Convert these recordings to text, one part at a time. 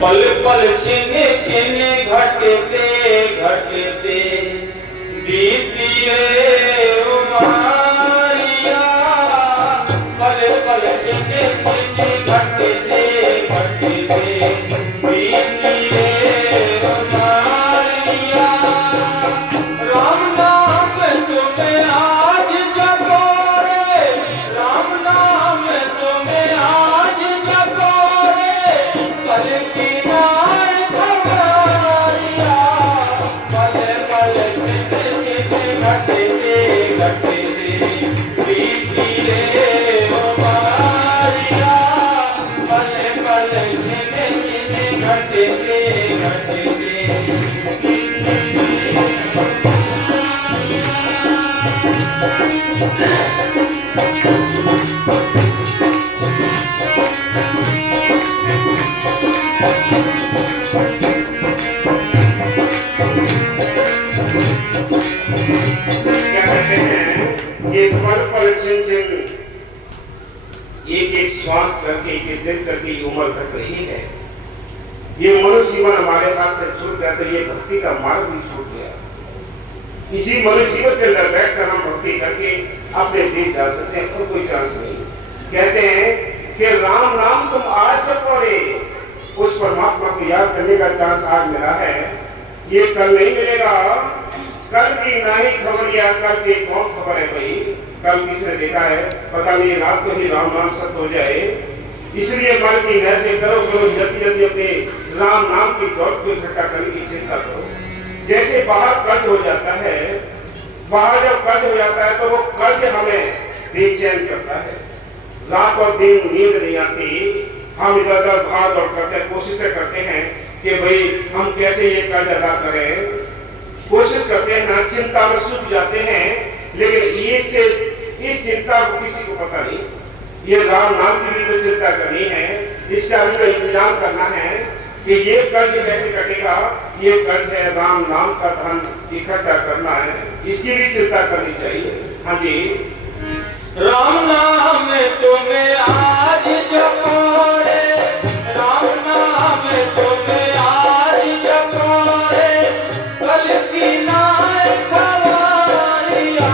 पल पल छिने छिने घटते घटते बीती रे उमारिया। पल पल छिने छिने घटते घटते बीती रे उमारिया। राम नाम तुम्हें आज जपो रे, राम नाम तुम्हें आज जपो रे, पल की नाय खबरिया। पल पल छिने छिने घटते घटते बीती रे उमारिया। पल पल छिने छिने घटते घटते। ये पल पल छिन छिन एक एक श्वास करके एक एक दिन करके ये उम्र घट रही है। ये मनुष्य जीवन हमारे हाथ से छूट गया तो ये भक्ति का मार्ग भी छूट गया। इसी मनुष्य जीवन के अंदर बैठकर हम भक्ति करके अपने देश जा सकते हैं और कोई चांस नहीं। कहते हैं कि राम नाम तुम आज जपो रे, उस परमात्मा को याद करने का चांस आज मिला है, ये कल नहीं मिलेगा। कल की ना ही खबर या कल की कौन खबर है भाई, कल किसने देखा है, पता नहीं रात को ही राम नाम सत्य हो जाए। इसलिए मन की नहर से करो जल्दी जल्दी अपने राम नाम की दौड़ को इकट्ठा करने की चिंता करो। जैसे बाहर कर्ज हो जाता है, बाहर जब कर्ज हो जाता है तो वो कर्ज हमें बेचैन करता है, रात और दिन नींद नहीं आती। हम इधर उधर भाग दौड़ करते हैं, कोशिशें करते हैं कि भाई हम कैसे ये कर्ज अदा करें, कोशिश करते हैं ना, चिंता में सूख जाते हैं। लेकिन ये से इस चिंता को किसी को पता नहीं। ये राम नाम की भी तो चिंता करनी है, इसका भी इंतजाम करना है कि ये कर्ज कैसे कटेगा। ये कर्ज है राम नाम का धन इकट्ठा करना है, इसकी भी चिंता करनी चाहिए। हाँ जी, राम नाम तुम्हें आज जपो रे, राम नाम तुम्हें आज जपो रे, पल की नाय खबरिया।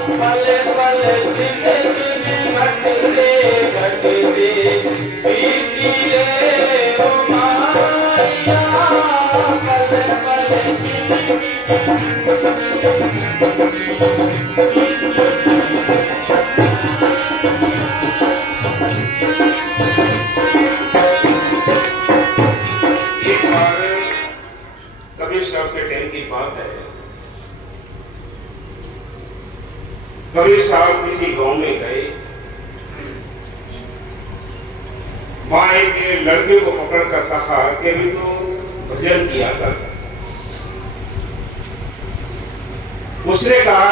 पल पल छिने छिने घटते घटते बीती रे उमारिया। पल पल कबीर साहब किसी गांव में गए, वहां एक लड़के को पकड़ कर कहा कि अभी तो भजन किया कर। उसने कहा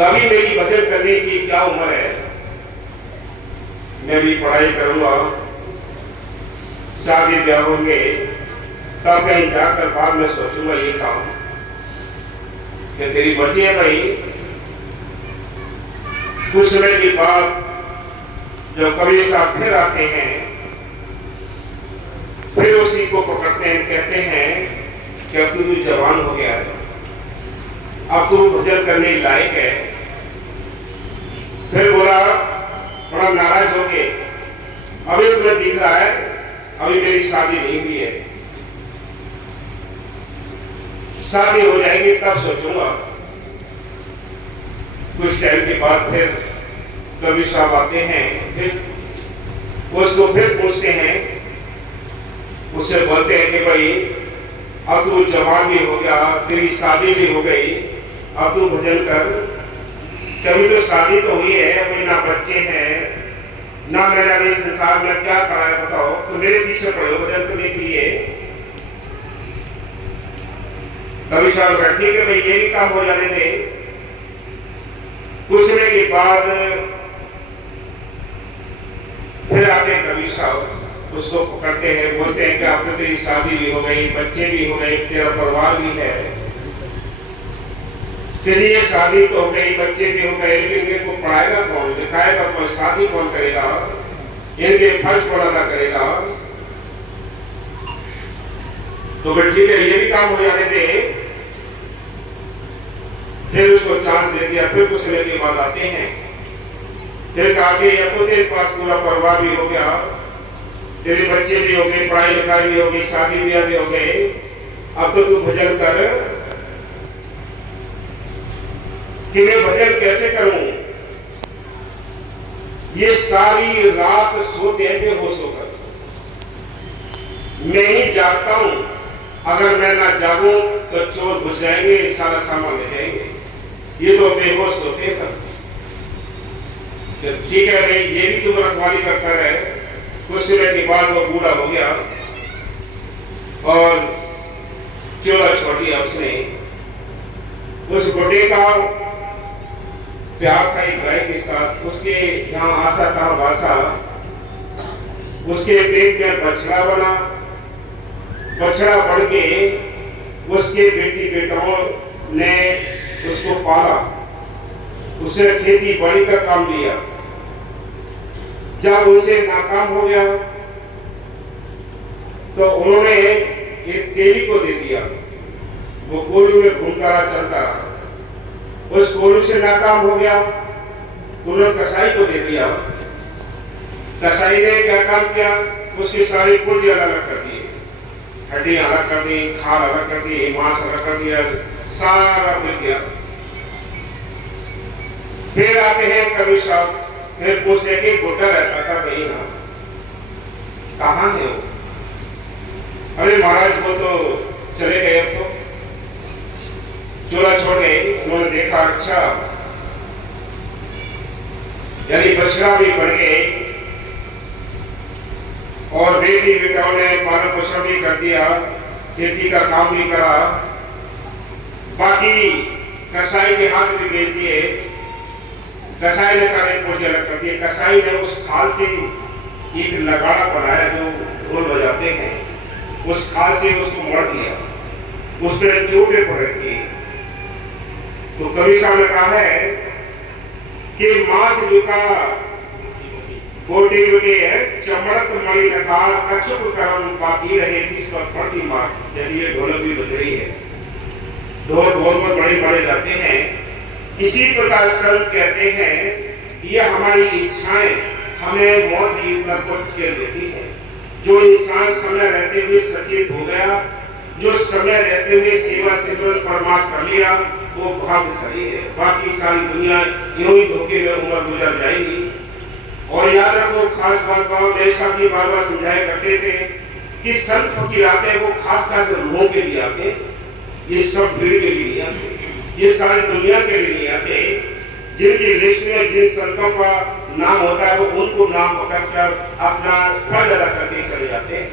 अभी मेरी भजन करने की क्या उम्र है, मैं भी पढ़ाई करूंगा, शादी ब्याह होंगे, तब कहीं जाकर बाद में सोचूंगा ये काम कि तेरी मर्जी है भाई। कुछ समय के बाद जब कबीर साहब फिर आते हैं, फिर उसी को पकड़ते हैं, कहते हैं कि अब तू जवान हो गया है, अब तू भजन करने लायक है। फिर बोला, बड़ा नाराज हो गए, अभी तुम्हें दिख रहा है अभी मेरी शादी नहीं हुई है, शादी हो जाएगी तब सोचूंगा। कुछ टाइम के बाद फिर कबीर साहब आते हैं, फिर उसको फिर पूछते हैं, उससे बोलते हैं कि भाई अब तू जवान भी हो गया, तेरी शादी भी हो गई, अब तू भजन कर। कभी तो शादी तो हुई है, अभी ना बच्चे हैं, ना मैंने अभी संसार में क्या करा है बताओ, तो मेरे पीछे पड़े हो भजन करने के लिए। कबीर साहब बैठे कि भाई ये भी काम हो जाने दे। कुछ समय के बाद फिर आके कबीर साहब उसको पकड़ते हैं, बोलते हैं कि अब तो तेरी शादी भी हो गई, बच्चे भी हो गए, तेरा परिवार भी है, ये शादी तो हो गई, बच्चे भी हो गए, लेकिन इनको पढ़ाएगा कौन, लिखाएगा कौन, शादी कौन करेगा, इनके फर्ज पर अदा करेगा तो फिर ठीक है, ये भी काम हो जाने दे। फिर उसको चांस दे दिया। फिर कुछ समय के बाद आते हैं, फिर कहा कि या तो तेरे पास पूरा परिवार भी हो गया, तेरे बच्चे भी हो गए, पढ़ाई लिखाई भी हो गई, शादी ब्याह भी हो गए, अब तो तू भजन कर। कि मैं भजन कैसे करूं? ये सारी रात सोते हैं बेहोश होकर। मैं ही जागता हूं, अगर मैं ना जागूं तो चोर घुस जाएंगे, सारा सामान ले जाएंगे। ये तो बेहोश होते हैं सब। ठीक है भाई, ये भी तुम रखवाली करता रहे। कुछ समय के बाद वो बूढ़ा हो गया और चोला छोड़ दिया उसने। उस बुढ़े का प्यार था एक गाय के साथ। उसके यहाँ आशा था वासा, उसके पेट में बछड़ा बना। बछड़ा बढ़ के उसके बेटी बेटाओं ने उसको पाला, उसे खेती बाड़ी का काम लिया। जब उसे नाकाम हो गया तो उन्होंने एक तेली को दे दिया। वो कोलू में घूमता रहा, चलता रहा। उस कोलू से नाकाम हो गया तो उन्होंने कसाई को दे दिया। कसाई ने क्या काम किया? उसके सारे पुर्जे अलग कर दिए, हड्डियां अलग कर दी, खाल अलग कर दी, मांस अलग कर दिया, सारा मिल गया। फिर आते हैं कवि साहब, फिर पूछते कि बुढ़ा रहता था कहीं ना, कहाँ है वो? अरे महाराज वो तो चले गए, अब तो चोला छोड़ गए। उन्होंने देखा अच्छा, यानी बछड़ा भी बढ़ गए और बेटी बेटाओं ने पालन पोषण भी कर दिया, खेती का काम भी करा, बाकी कसाई के हाथ में बेच दिए। कसाई ने सारे पुर्जे अलग कर दिए। कसाई ने उस खाल से एक नगाड़ा बनाया जो ढोल बजाते हैं, उस खाल से उसको मोड़ दिया, उसमें चोटें पड़ रही थी। तो कवि साहब ने कहा है कि मांस बिका गोटे गोटे चमड़क मणि नकार, अचुक कर्म बाकी रहे किस पर पड़ती मार। जैसे ये ढोलक भी बज रही है, ढोल ढोल में बड़े बड़े जाते हैं। इसी प्रकार संत कहते हैं ये हमारी इच्छाएं हमें मौत की तरफ खेल देती हैं। जो इंसान समय रहते हुए सचेत हो गया, जो समय रहते हुए सेवा सिमरन परमार्थ कर लिया, वो भाग्यशाली है। बाकी सारी दुनिया यूं ही धोखे में उम्र गुजर जाएगी। और याद रखो, खास बात मेरे साथी बार बार समझाया करते थे कि संत फकीर आते हैं वो खास खास लोगों के लिए आते, ये सब भीड़ के लिए नहीं आते, ये सारी दुनिया के लिए नहीं आते। जिनकी लिस्ट में जिन संतों का नाम होता है वो उनको नाम पकड़कर अपना फर्ज अदा करके चले जाते हैं।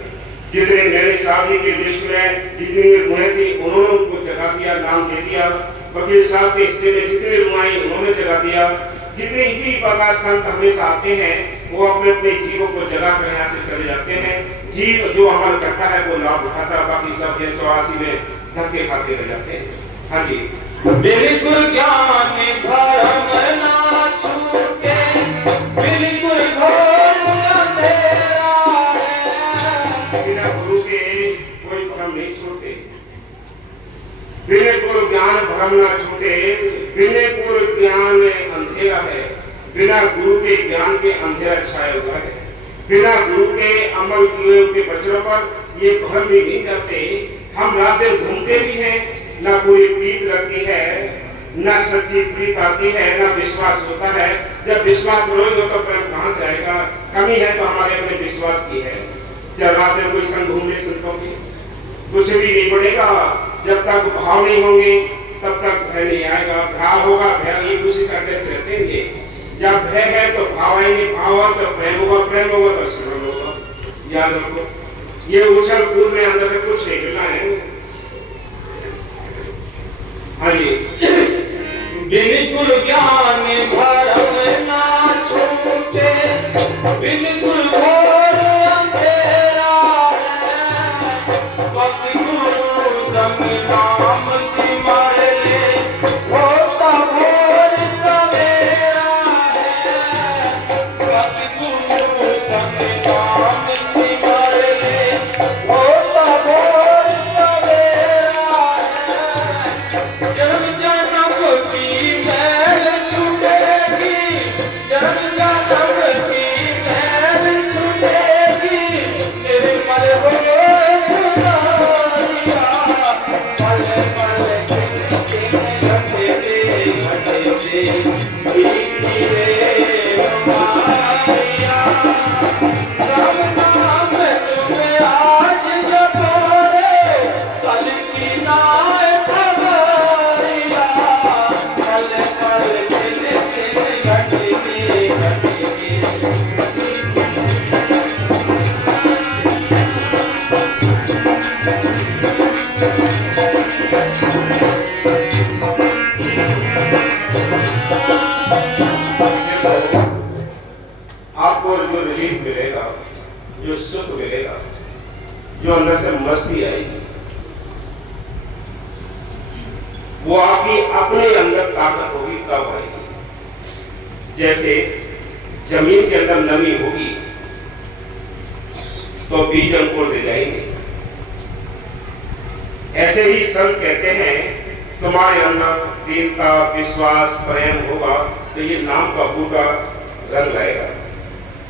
जितने मेरे साथी की लिस्ट में जितनी रुआएं थी उन्होंने उनको जगह दिया, नाम दे दिया। वकील साहब के हिस्से में जितने रुआएं उन्होंने जगह दिया। जितने इसी प्रकार संत हमेशा आते हैं वो अपने अपने जीवों को जगा कर यहाँ से चले जाते हैं। जीव जो अमल करता है वो लाभ उठाता है, बाकी सब 84 में धक्के खाते रह जाते हैं। हाँ जी, बिल्कुल ज्ञान भरम ना छूटे, बिल्कुल घोर अंधेरा है। बिना गुरु के कोई भ्रम नहीं छूटे, बिल्कुल ज्ञान भ्रम ना छूटे, बिल्कुल ज्ञान अंधेरा है। बिना गुरु के ज्ञान के अंधेरा छाया हुआ है। बिना गुरु के अमल किए हुए बच्चों पर ये भ्रम भी नहीं जाते। हम रात दिन घूमते भी हैं, ना कोई प्रीत लगती है, ना सच्ची प्रीत आती है, ना विश्वास होता है। जब विश्वास रोएगा तो प्रेम कहां से आएगा? कमी है तो हमारे अपने विश्वास की है। जब रात में कोई संग घूमने संतों की कुछ भी नहीं बढ़ेगा। जब तक भाव नहीं होंगे तब तक भय नहीं आएगा। भाव होगा, भय एक दूसरे का अटैच रहते हैं। जब भय है तो भाव आएंगे, भाव होगा तो प्रेम होगा, प्रेम होगा तो श्रवण होगा। याद रखो, ये उछल कूद में अंदर से कुछ नहीं मिलना है। हाँ जी, बिल्कुल ज्ञान भरम ना छूटे, बिल्कुल घोर अंधेरा है। भक्त गुरु संग नाम सिमर ले, होता भोर सवेरा है। भक्त गुरु संग जो सुख मिलेगा, जो अंदर से मस्ती आएगी, वो आपकी अपने अंदर ताकत होगी तब आएगी। जैसे जमीन के अंदर नमी होगी तो बीज अंकुर दे जाएंगे। ऐसे ही संत कहते हैं तुम्हारे अंदर दीनता, विश्वास, प्रेम होगा तो ये नाम का फूल का रंग लाएगा,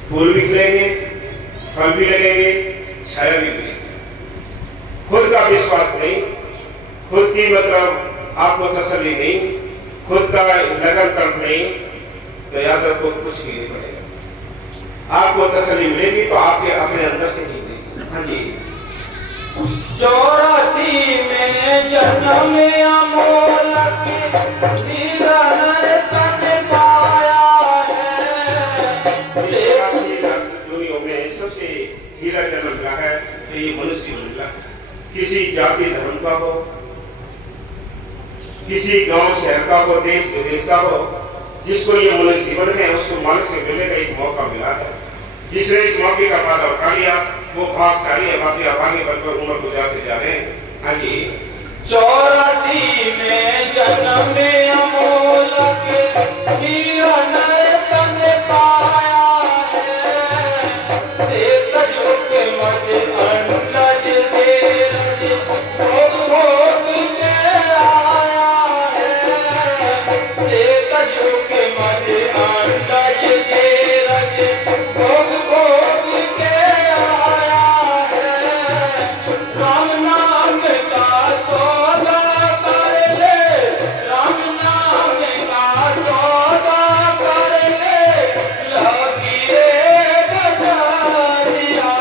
फूल भी खिलेंगे, फल भी लगेंगे, छाया भी मिलेगी। खुद का विश्वास नहीं, खुद की मतलब आपको तसल्ली नहीं, खुद का लगन तर्क नहीं, तो याद रखो कुछ भी नहीं पड़ेगा। आपको तसल्ली मिलेगी तो आपके अपने अंदर से ही मिलेगी। हाँ जी। 84 में जन्म अमोलक निरंतर तन पाया है। 83 लाख दुनिया में सबसे हीरा जन्म मिला है तो ये मनुष्य मिला। किसी जाति धर्म का हो, किसी गांव शहर का हो, देश विदेश का हो, जिसको ये मनुष्य जीवन है उसको मालिक से मिलने का एक मौका मिला है। जिसने इस मौके का फायदा उठा लिया वो भागशाली है। बाकी आप आगे बढ़कर उम्र गुजारते जा रहे हैं। हाँ जी। 84 में जन्म अमोलक निरंतर तन पाया है। श्वेत युग मध्य अंडज देरज भोग भोग के आया है। श्वेत युग मध्य अंडज देरज भोग भोग के आया है। राम नाम का सौदा कर ले, राम नाम का सौदा कर ले, लगी रे गजारिया।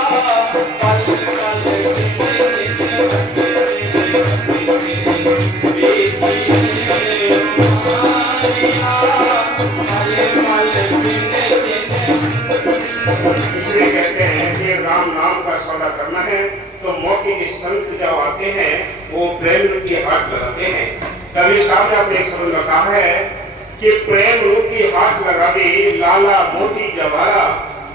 पल पल इसलिए कहते हैं कि राम नाम का सौदा करना है तो मौके के संत जब आते हैं वो प्रेम रूप की हाथ लगाते हैं। कभी साहब ने अपने शब्द में कहा है कि प्रेम रूप की हाथ लगा दे लाला मोती जवारा,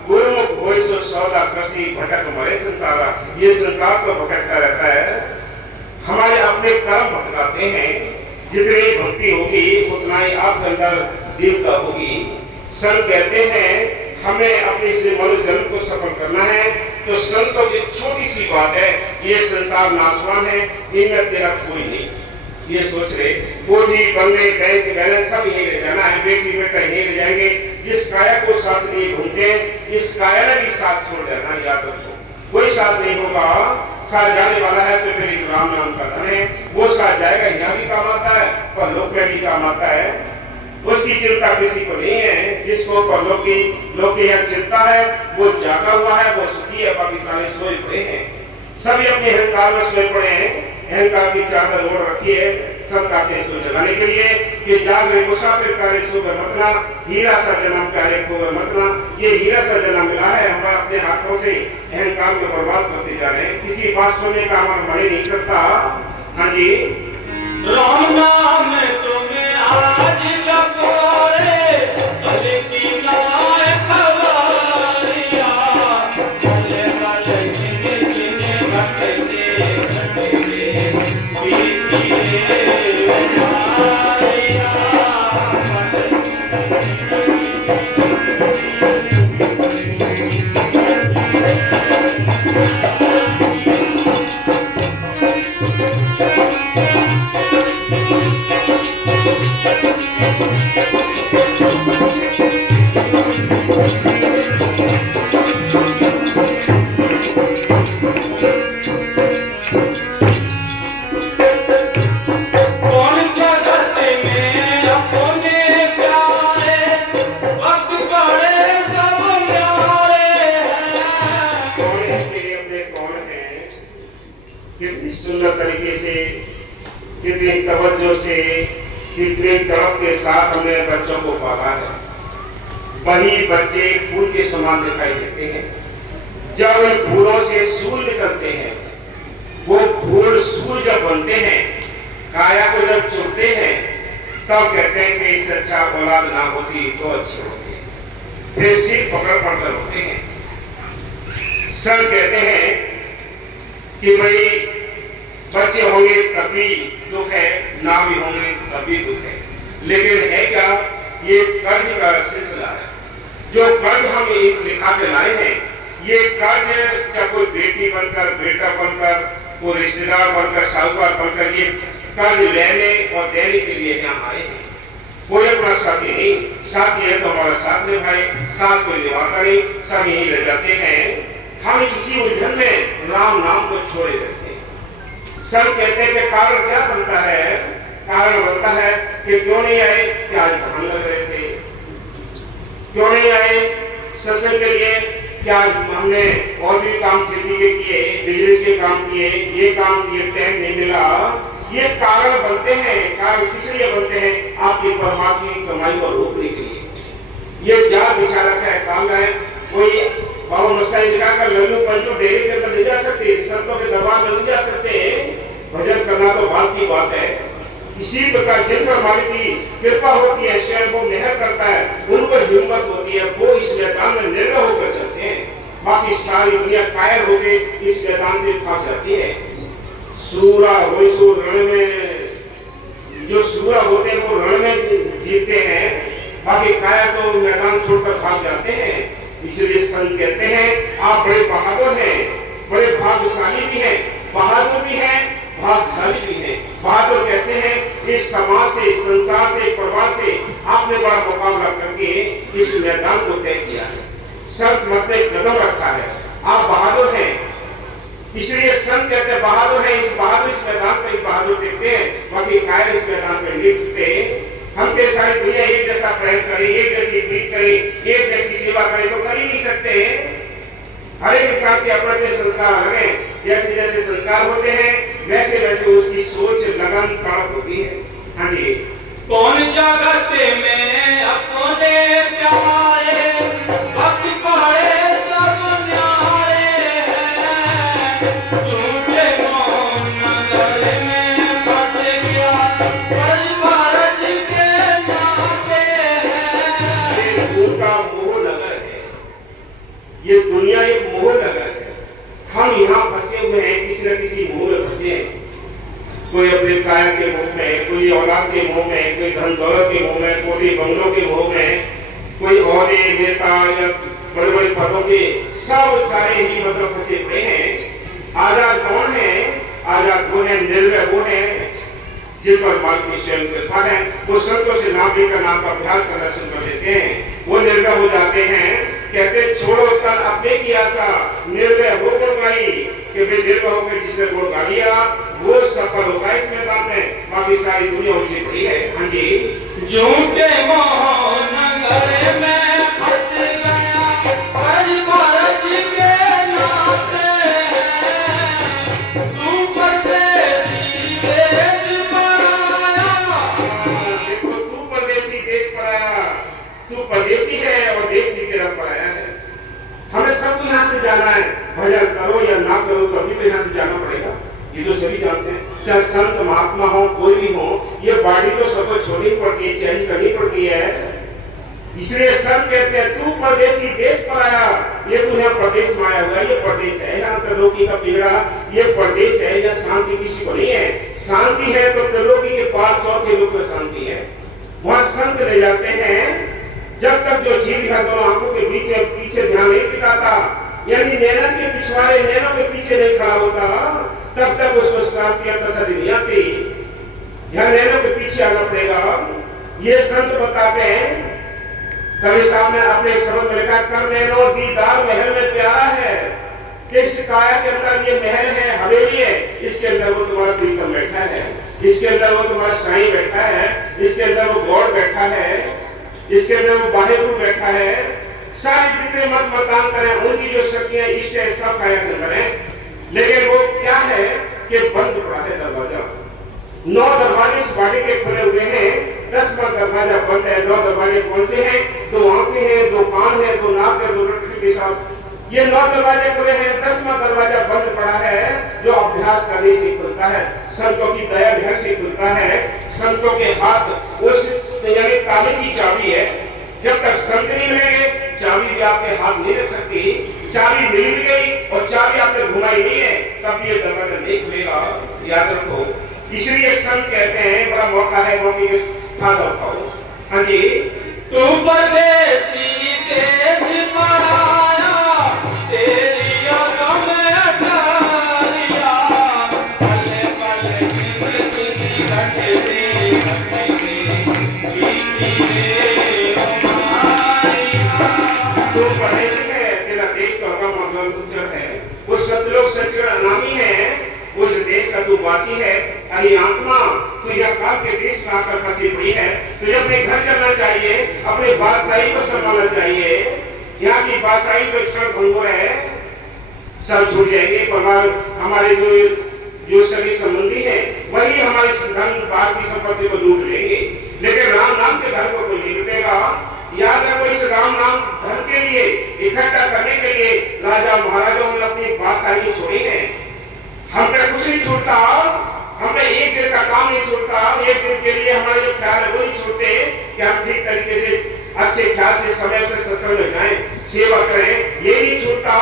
गुरुमुख होय सो सौदा कृषि भटक मरे संसारा। ये संसार तो भटकता रहता है, हमारे अपने कर्म भटकाते हैं। जितनी भक्ति होगी उतना ही आपके अंदर दीनता होगी। संत कहते हैं हमें अपने इस मनुष्य जन्म को सफल करना है तो संतों की छोटी सी बात है, ये संसार नाशवान है, इनमें तेरा कोई नहीं। ये सोच रहे बोधी बंगले बैंक बैलेंस सब यही रह जाना है, बेटी बेटा यही रह जाएंगे। जिस काया को साथ नहीं घूमते इस काया ने भी साथ छोड़ देना, याद रखो। कोई साथ नहीं होगा, साथ जाने वाला है तो फिर राम नाम का धन है, वो साथ जाएगा, यहाँ भी काम आता है पर लोक में भी काम आता है। उसकी चिंता किसी को नहीं है। जिसको लोग की यहाँ चिंता है वो जागा हुआ है, वो सुखी है, बाकी सारे सोए पड़े हैं। सभी अपने अहंकार में सोए पड़े हैं। अहंकार की चादर ओढ़ रखी है सब काटे इसको जगाने के लिए कि जागरे मुसाफिर कार्य सोए मतला, हीरा सा जन्म कार्य खोए मतला। ये हीरा सा जन्म मिला है, हम अपने हाथों से अहंकार को बर्बाद करते जा रहे हैं। किसी बात सुनने का हमारा मन नहीं करता। हाँ जी। राम नाम तुम्हें आज जपोरे, भले की लाए खबरिया। भले भले जिने जिने घटते सुंदर तरीके से, कितनी तवज्जो से, कितनी तड़प के साथ हमने बच्चों को पाला है। वही बच्चे फूल के समान दिखाई देते हैं। जब इन फूलों से सूल निकलते हैं, वो फूल सूल जब बनते हैं, काया को जब चुनते हैं, तब कहते हैं कि इससे अच्छा औलाद ना होती तो अच्छे होते। फिर सिर पकड़ पड़कर होते हैं। संत कहते हैं कि भाई बच्चे होंगे तभी दुख है, ना भी होंगे तभी दुख है, लेकिन है क्या, ये कर्ज का सिलसिला है। जो कर्ज हम लिखा के लाए हैं, ये कर्ज चाहे कोई बेटी बनकर, बेटा बनकर, कोई रिश्तेदार बनकर, साहूकार बनकर, ये कर्ज लेने और देने के लिए यहाँ आए हैं। कोई अपना साथी नहीं, साथी है तो हमारा साथ निभाए, साथ कोई निभाता नहीं, सब यही रह जाते हैं। हम इसी उलझन में राम नाम को छोड़े रहते हैं। सब कहते हैं कि कारण क्या बनता है, कारण बनता है कि क्यों नहीं आए, कि आज धान लग रहे थे, क्यों नहीं आए सत्संग के लिए, क्या हमने और भी काम खेती के किए, बिजनेस के काम किए, ये काम किए, टाइम नहीं मिला। ये कारण बनते हैं। कारण किस लिए बनते हैं, आपकी परमात्मा की कमाई को रोकने के लिए। ये जाल बिछा रखा है, काम है। कोई बाबा मस्तानी लिखा कर लल्लू पंजू डेरे के अंदर नहीं जा सकते, संतों के दरबार में नहीं जा सकते। भजन करना तो बात की बात है। इसी प्रकार जिन पर मालिक की कृपा होती है, स्वयं वो मेहर करता है, उनको हिम्मत होती है, वो इस मैदान में निर्भय होकर चलते हैं। बाकी सारी दुनिया कायर होकर इस मैदान से भाग जाती है। सूरा वही सूर रण में, जो सूरा होते हैं वो रण में जीते हैं, बाकी कायर तो मैदान छोड़कर भाग जाते हैं। इसलिए संत कहते हैं आप बड़े बहादुर हैं, बड़े भाग्यशाली भी हैं, बहादुर भी हैं, भाग्यशाली भी हैं। बहादुर कैसे हैं, इस समाज से, संसार से, परिवार से आपने बड़ा मुकाबला करके इस मैदान को तय किया है। संत मत ने कदम रखा है, आप बहादुर हैं। इसलिए संत कहते हैं बहादुर है। इस मैदान पे बहादुर देखते हैं, बाकी कायर इस मैदान पे नहीं टिकते। हम के सारी दुनिया एक जैसा प्रेम करे, एक जैसी प्रीत करे, एक जैसी सेवा करे तो कर ही नहीं सकते। हर एक इंसान के अपने संस्कार अलग हैं। जैसे जैसे संस्कार होते हैं वैसे वैसे उसकी सोच लगन तड़प होती है। हाँ जी, कौन जगत में अपने प्यारे, भक्त पड़े सब न्यारे हैं। झूठे मोह नगर में फंस गया, परवरज के नाते हैं। ये उनका मोह नगर है, ये दुनिया एक मोह नगर है। हम यहाँ फंसे हुए हैं, किसी न किसी मोह में फंसे हैं। कोई अपने काया के मोह में, कोई औलाद के मोह में, कोई धन दौलत के मोह में, कोई बंगलों के मोह में, कोई औहदे नेता या बड़े बड़े पदों के, सब सारे ही मतलब फंसे पड़े हैं। आजाद कौन है, आजाद वो है, निर्भय वो है जिन पर मालिक की स्वयं कृपा है। वो संतों से नाम लेकर नाम का अभ्यास करना शुरू कर देते हैं, वो निर्भय हो जाते हैं। कहते छोड़ो तन अपने की आशा, निर्भय हो गुण गाई, कि वे निर्भय होकर जिसने गुण गा लिया वो सफल होगा इस मैदान में। बाकी सारी दुनिया उलझी पड़ी है। हाँ जी, झूठे मोह नगर में फंस गया, परवरज के नाते हैं। तू परदेसी देश पर आया। देखो तू परदेसी देश पर आया, तू परदेसी है और देश की तरफ पर आया है। हमें सबको यहाँ से जाना है, भजन करो या ना करो कभी तो यहाँ से जाना पड़ेगा। ये तो सभी जानते हैं, चाहे संत महात्मा हो कोई भी हो, ये बॉडी तो सबको छोड़नी पड़ती है, चेंज करनी पड़ती है। इसलिए संत कहते हैं तू परदेसी देश पर आया। ये तू यहाँ प्रदेश में आया हुआ, ये प्रदेश है, यहाँ त्रिलोकी का पिंजरा, ये प्रदेश है, यहाँ शांति किसी को नहीं है। शांति है तो त्रिलोकी के पार चौथे लोक में शांति है, वहां संत ले जाते हैं। जब तक जो जीव है दोनों आंखों के बीच पीछे ध्यान नहीं टिकाता, यानी नैनों के पिछवाड़े नैनों के पीछे नहीं खड़ा होता, तब तक उसको शांति या तसल्ली नहीं आती। ध्यान नैनों के पीछे आना पड़ेगा। ये संत बताते हैं, कवि साहब ने अपने शब्द में लिखा, कर नैनो दीदार महल में प्यारा है। इस काया के अंदर ये महल है, हवेली है, इसके अंदर वो तुम्हारा प्रीतम बैठा है, इसके अंदर वो तुम्हारा साईं बैठा है, इसके अंदर वो गॉड बैठा है, इसके अंदर वो वाहेगुरु बैठा है। सारे जितने मत मतांतर हैं उनकी जो शक्तियां इष्ट है सब काया के अंदर है। लेकिन वो क्या है कि बंद पड़ा है दरवाजा। 9 दरवाजे इस बॉडी के खुले हुए हैं, 10वां दरवाजा बंद है। 9 दरवाजे कौन से हैं? 2 आंखें हैं, 2 कान है, 2 नाक है, 2 रटने के साथ ये 9 दरवाजे खुले हैं। 10वां दरवाजा बंद पड़ा है, जो अभ्यास करने से खुलता है, संतों की दया भर से खुलता है। संतों के हाथ उस यानी ताले की चाबी है। जब तक संत नहीं मिलेंगे चाबी भी आपके हाथ नहीं रख सकती। चाबी मिल गई और चाबी आपने घुमाई नहीं है तब ये दरवाजा नहीं खुलेगा, याद रखो। इसलिए संत कहते हैं बड़ा मौका है, मौके के फायदा उठाओ। हाँ जी, तू परदेसी देश पराया, तेरी आंखों में अठारिया, पले पले जिंदगी घटती बीती रे हमारिया। तू परदेसी है, तेरा देश का मतलब उज्जवल है, वो सतलोक सच्चर अनामी है, उस देश का तू वासी है। अरे आत्मा, तू यह काल के देश में आकर फंसी पड़ी है, तुझे अपने घर चलना चाहिए, अपने बादशाही को संभालना चाहिए। यहाँ की बादशाही तो क्षण भंगुर है, सब छूट जाएंगे। परिवार हमारे जो सभी संबंधी हैं वही हमारे धन बात की संपत्ति को लूट लेंगे, लेकिन राम नाम के धन को कोई नहीं लूटेगा। याद रखो, इस राम नाम धन के लिए इकट्ठा करने के लिए राजा महाराजाओं ने अपनी बादशाही छोड़ी है। हम पे कुछ नहीं छूटता, हम पे एक दिन का काम नहीं छूटता, एक दिन के लिए हमारे जो ख्याल है वो नहीं छूटते कि हम ठीक तरीके से अच्छे ख्याल से समय से सत्संग में जाएं, सेवा करें, ये नहीं छूटता।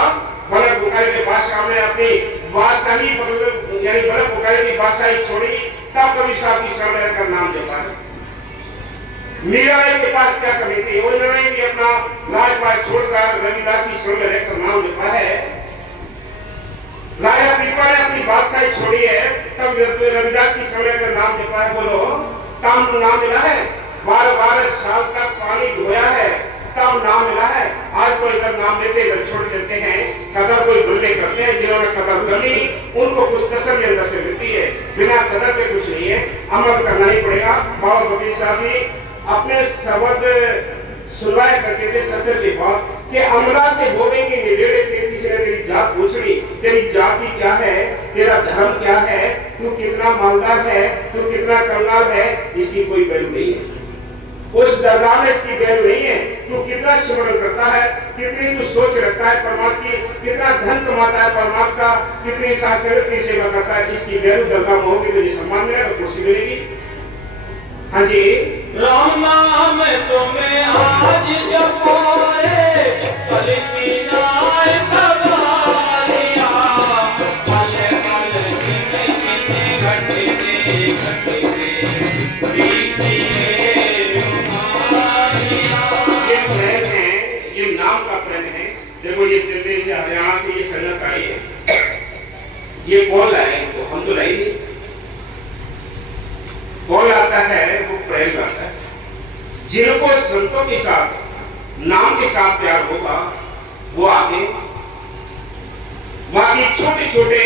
बलक बुखारी के बादशाह ने अपनी बादशाही यानी बलक बुखारी की बादशाही छोड़ी, तब कभी साहब की शरण रहकर नाम जपा है। मीरा के पास क्या कमी थी, वो नहीं कि अपना राजपाट छोड़कर रविदास की शरण में रहकर नाम जपा है। राजा पीपा ने अपनी बादशाही छोड़ी है, तब रविदास की शरण का नाम जपा है। बोलो, काम नाम मिला है, 12 साल तक पानी धोया है, तब नाम मिला है। आज कोई इधर नाम लेते इधर छोड़ देते हैं, कदर कोई बल्ले करते हैं, जिन्होंने कदर कर ली उनको कुछ तसल्ली अंदर से मिलती है, बिना कदर के कुछ नहीं है, अमल करना ही पड़ेगा। बाबा कबीर साहब जी अपने शब्द सुनवाया करते थे ससुर के बाद कि अमरा से होवेंगे निवेड़े, तेरी से तेरी जात पूछड़ी, तेरी जाति क्या है, तेरा धर्म क्या है, तू कितना मालदार है, तू कितना कंगाल है, इसकी कोई वैल्यू नहीं है। उस दरगाह में इसकी वैल्यू नहीं है। तू कितना स्मरण करता है, कितनी तू सोच रखता है परमात्मा की, कितना धन कमाता है परमात्मा का, कितनी शास्त्र की सेवा करता है, इसकी वैल्यू दरगाह में होगी तो सम्मान मिलेगा, कुर्सी मिलेगी। हाँ जी, राम नाम तुम्हें आज जपोरे, कल की नाय कबारिया, पले पले जिंदगी घटती बीती रे हमारिया। ये प्रेम है, ये नाम का प्रेम है। देखो ये दिल्ली से हरियाणा से ये संगत आई है, ये कौन लाए, तो हम तो लाई नहीं। कौन आता है, वो प्रेम आता है। जिनको संतों के साथ नाम के साथ प्यार होगा वो आगे बाकी छोटे छोटे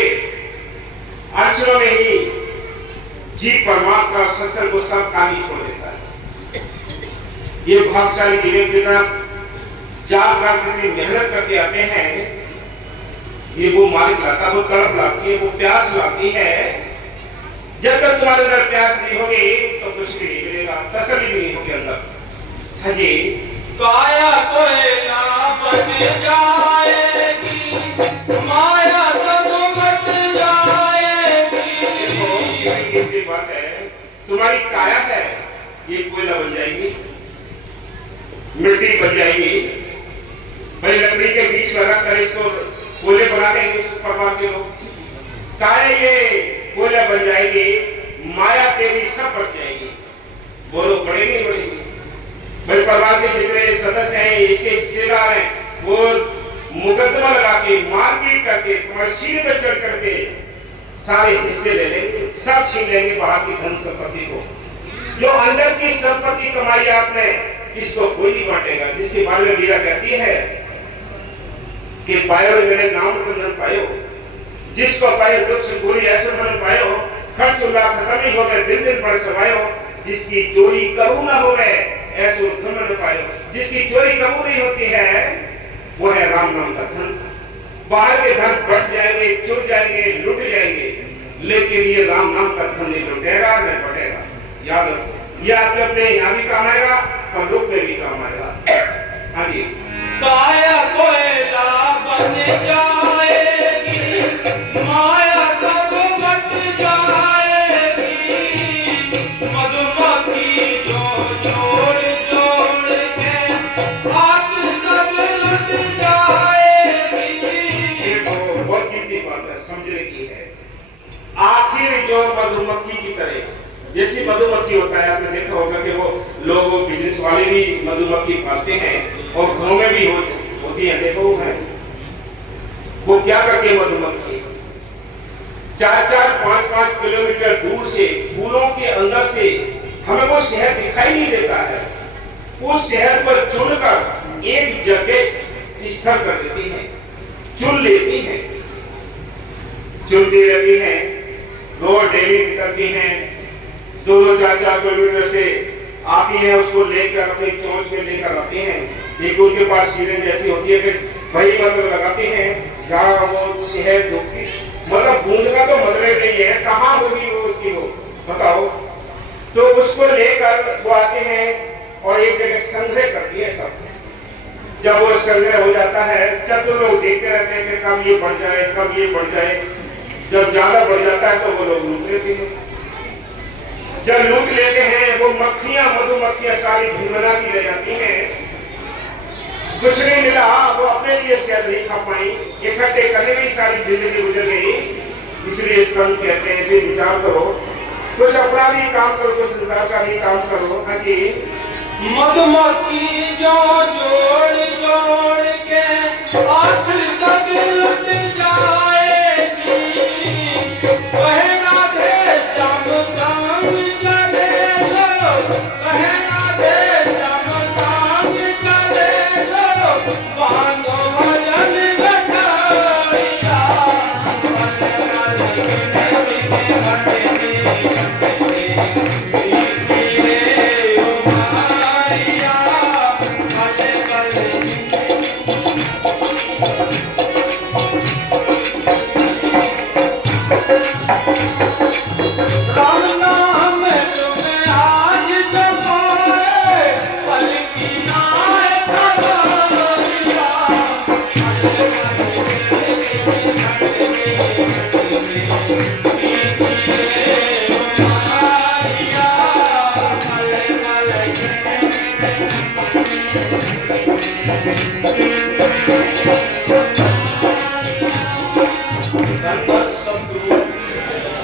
अक्षरों में ही जी परमात्मा का सत्संग को सब खाली छोड़ देता है। ये भाग्यशाली जीवन की तरफ जाग करके मेहनत करके आते हैं, ये वो मालिक लाता है, वो तड़प लाती है, वो प्यास लाती है। जब तक तुम्हारे अंदर प्यास नहीं होगी तो कुछ भी नहीं मिलेगा, तसल्ली भी नहीं होगी अंदर। हाँ जी, काया कोयला बन जाएगी, माया सब बट जाएगी। देखो ये बात है, तुम्हारी काया है ये कोयला बन जाएगी, मिट्टी बन जाएगी। भाई लकड़ी के बीच में रख कर इसको कोयले बना देंगे इस प्रकार के लोग। काया ये कोयला बन जाएगी, माया तेरी सब बच जाएगी। बोलो बढ़ेगी नहीं बढ़ेगी? भाई परिवार के जितने सदस्य हैं, इसके हिस्सेदार हैं, वो मुकदमा लगा के मारपीट करके तुम्हारे सिर पे चढ़ करके सारे हिस्से ले लेंगे, सब छीन लेंगे बाहर की धन संपत्ति को। जो अंदर की संपत्ति कमाई आपने, इसको कोई नहीं बांटेगा। जिसके बारे में मीरा कहती है कि पायो मेरे नाम को न पायो, जिसको पायो दुख से गोरी ऐसे मन पायो, खर्च उल्ला खत्म नहीं हो गए दिन दिन पर सवायो, जिसकी चोरी कबू ना हो गए ऐसे धन न पायो। जिसकी चोरी कबू नहीं होती है वो है राम नाम का धन। बाहर के धन बढ़ जाएंगे, चुर जाएंगे, लुट जाएंगे, लेकिन ये राम नाम का धन नहीं लुटेगा न बढ़ेगा। याद रखो, ये आपके अपने यहाँ भी काम आएगा और लोक में भी काम आएगा। हाँ जी, काया कोयला बन जाएगी, माया सब बट जाएगी, मधुमक्खी जो जोड़ जोड़ के हाथ सब लट जाएगी। ये तो बहुत बात है, समझने की है। आखिर जो मधुमक्खी की तरह, जैसी मधुमक्खी होता है, आपने देखा होगा कि वो लोग बिजनेस वाले भी मधुमक्खी पालते हैं और घरों में भी होती है। देखो है वो क्या करती है मधुमक्खी, 4-4, 5-5 किलोमीटर दूर से फूलों के अंदर से हमें वो शहद दिखाई नहीं देता है, उस शहद पर चुनकर एक जगह स्थिर कर देती है, चुन लेती है, चुनती रहती है, रोज डेली निकलती हैं, 2-4 किलोमीटर से आती हैं, उसको लेकर अपनी चोंच में लेकर आती हैं। एक उनके पास सीरेंज जैसी होती है, फिर वही मतलब लगाते हैं जहाँ वो शहद होती, मतलब बूंद का तो मतलब नहीं है, कहाँ होगी वो उसकी, वो बताओ। तो उसको लेकर वो आते हैं और एक जगह संग्रह करती है सब। जब वो संग्रह हो जाता है, जब तो लोग देखते रहते हैं कि कब ये बढ़ जाए, कब ये बढ़ जाए। जब ज्यादा बढ़ जाता है तो वो लोग लूट लेते हैं। जब लूट लेते हैं, वो मक्खियां, मधुमक्खियां सारी भिनभिनाती रह जाती हैं, कुछ नहीं मिला, वो अपने लिए शहद नहीं खा पाई, इकट्ठे करने में सारी जिंदगी गुजर गई। इसलिए संत कहते हैं कि विचार करो, कुछ अपना भी काम करो, कुछ संसार का भी काम करो। हाँ जी। मधुमक्खी जो जोड़ जोड़ के आखिर सब लुट जाएगी, कहे राधे श्याम संग चले चलो, कहे राधे श्याम संग चले चलो, बांधो भजन गठरिया, राम नाम तुम्हें आज जपाए, कल की नाय खबरिया, मल मल